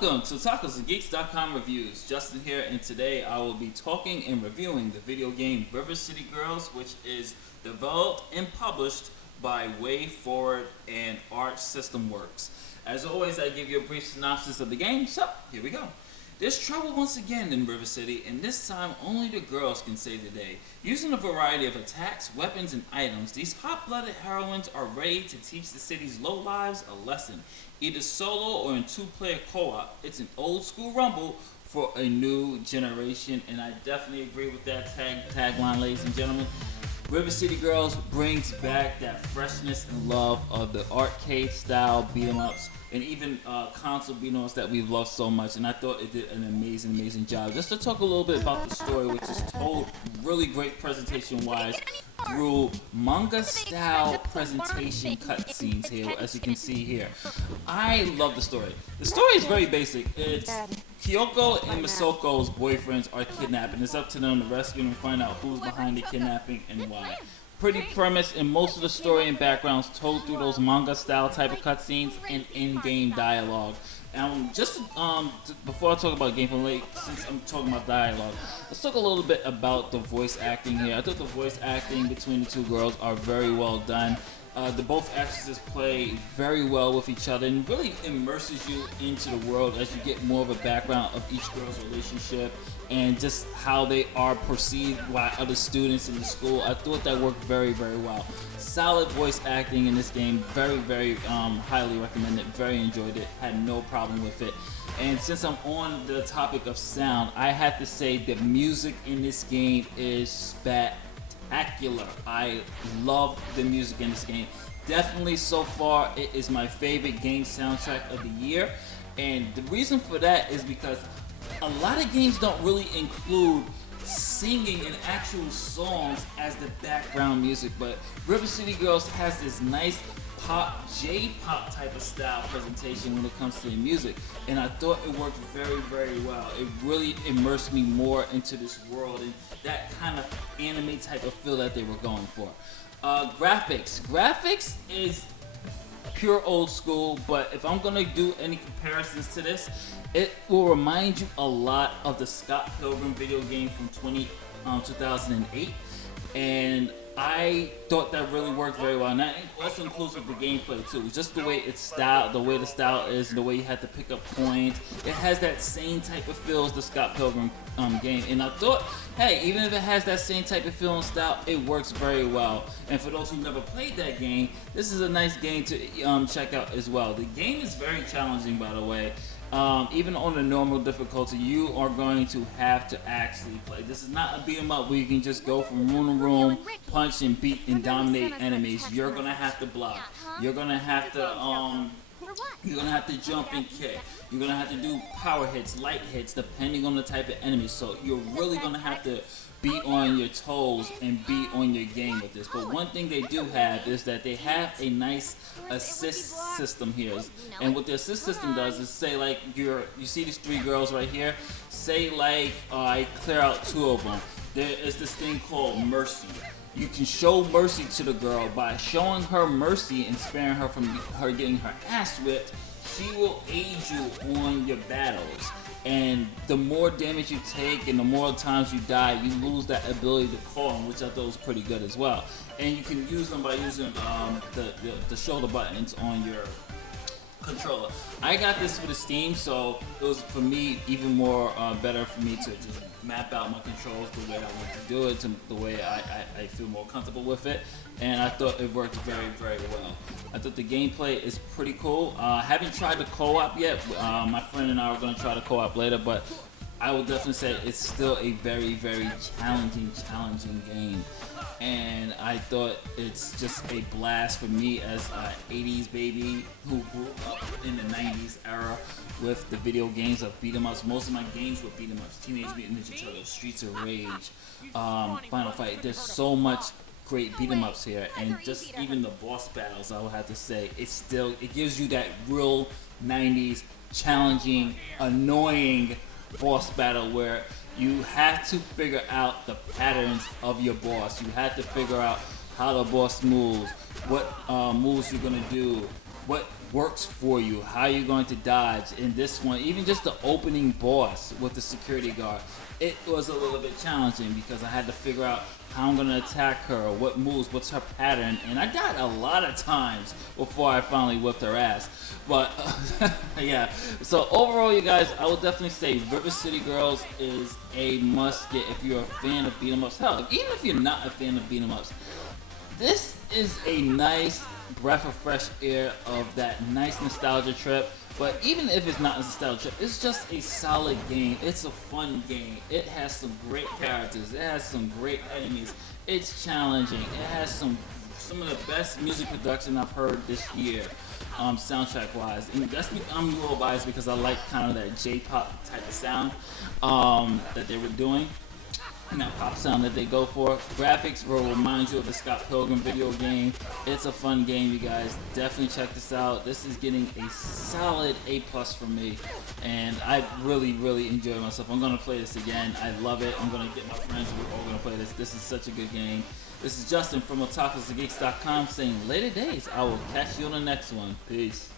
Welcome to TacosandGeeks.com Reviews. Justin here, and today I will be talking and reviewing the video game River City Girls, which is developed and published by Way Forward and Arch System Works. As always, I give you a brief synopsis of the game, so here we go. There's trouble once again in River City, and this time only the girls can save the day. Using a variety of attacks, weapons, and items, these hot-blooded heroines are ready to teach the city's lowlives a lesson. Either solo or in two-player co-op, it's an old-school rumble for a new generation, and I definitely agree with that tagline, ladies and gentlemen. River City Girls brings back that freshness and love of the arcade-style beat-em-ups and even console beat-em-ups that we've loved so much, and I thought it did an amazing job. Just to talk a little bit about the story, which is told really great presentation-wise through manga-style presentation cutscenes here, as you can see here. I love the story. The story is very basic. It's Kyoko and Misako's boyfriends are kidnapped, and it's up to them to rescue them and find out who's behind the kidnapping and why. Pretty premise, and most of the story and backgrounds told through those manga-style type of cutscenes and in-game dialogue. And before I talk about gameplay, since I'm talking about dialogue, let's talk a little bit about the voice acting here. I thought the voice acting between the two girls are very well done. The both actresses play very well with each other and really immerses you into the world as you get more of a background of each girl's relationship and just how they are perceived by other students in the school. I thought that worked very well. Solid voice acting in this game, very highly recommended, very enjoyed it, had no problem with it. And since I'm on the topic of sound, I have to say the music in this game is spectacular. I love the music in this game. Definitely so far, it is my favorite game soundtrack of the year. And the reason for that is because a lot of games don't really include singing and actual songs as the background music, but River City Girls has this nice pop, J-pop type of style presentation when it comes to the music, and I thought it worked very well. It really immersed me more into this world and that kind of anime type of feel that they were going for. Graphics is pure old school, but if I'm gonna do any comparisons to this, it will remind you a lot of the Scott Pilgrim video game from 2008, and I thought that really worked very well. And that also includes with the gameplay too. Just the way it's styled, the way the style is, and the way you have to pick up coins. It has that same type of feel as the Scott Pilgrim game. And I thought, hey, even if it has that same type of feel and style, it works very well. And for those who never played that game, this is a nice game to check out as well. The game is very challenging, by the way. Even on the normal difficulty, you are going to have to actually play. This is not a beat 'em up where you can just go from room to room, punch and beat and dominate enemies. You're gonna have to block. You're gonna have to jump and kick. You're gonna have to do power hits, light hits, depending on the type of enemy. So you're really gonna have to be on your toes and be on your game with this. But one thing they do have is that they have a nice assist system here. And what the assist system does is say, like, you see these three girls right here, say like I clear out two of them. There is this thing called mercy. You can show mercy to the girl by showing her mercy and sparing her from her getting her ass whipped. She will aid you on your battles. And the more damage you take and the more times you die, you lose that ability to call them, which I thought was pretty good as well. And you can use them by using the shoulder buttons on your controller. I got this with the Steam, so it was for me even more better for me to just map out my controls the way I want to do it, to the way I feel more comfortable with it, and I thought it worked very well. I thought the gameplay is pretty cool. Haven't tried the co-op yet. My friend and I are going to try the co-op later, but I would definitely say it's still a very challenging game. And I thought it's just a blast for me as an 80s baby who grew up in the 90s era with the video games of beat 'em ups. Most of my games were beat 'em ups: Teenage Mutant Ninja Turtles, Streets of Rage, Final Fight. There's so much great beat 'em ups here, and just even the boss battles, I would have to say, it gives you that real 90s challenging, annoying boss battle where you have to figure out the patterns of your boss. You have to figure out how the boss moves, what moves you're gonna do, what works for you, how you're going to dodge. In this one, even just the opening boss with the security guard, it was a little bit challenging because I had to figure out how I'm gonna attack her, what moves, what's her pattern, and I died a lot of times before I finally whipped her ass. But yeah, so overall, you guys, I would definitely say River City Girls is a must get if you're a fan of beat 'em ups. Hell, even if you're not a fan of beat 'em ups, this is a nice breath of fresh air of that nice nostalgia trip. But even if it's not a nostalgia trip, it's just a solid game. It's a fun game. It has some great characters. It has some great enemies. It's challenging. It has some of the best music production I've heard this year, soundtrack wise. And I'm a little biased because I like kind of that J-pop type of sound that they were doing. And that pop sound that they go for. Graphics will remind you of the Scott Pilgrim video game. It's a fun game, you guys. Definitely check this out. This is getting a solid A+ from me. And I really, really enjoy myself. I'm going to play this again. I love it. I'm going to get my friends. We're all going to play this. This is such a good game. This is Justin from otakusandgeeks.com saying later days. I will catch you on the next one. Peace.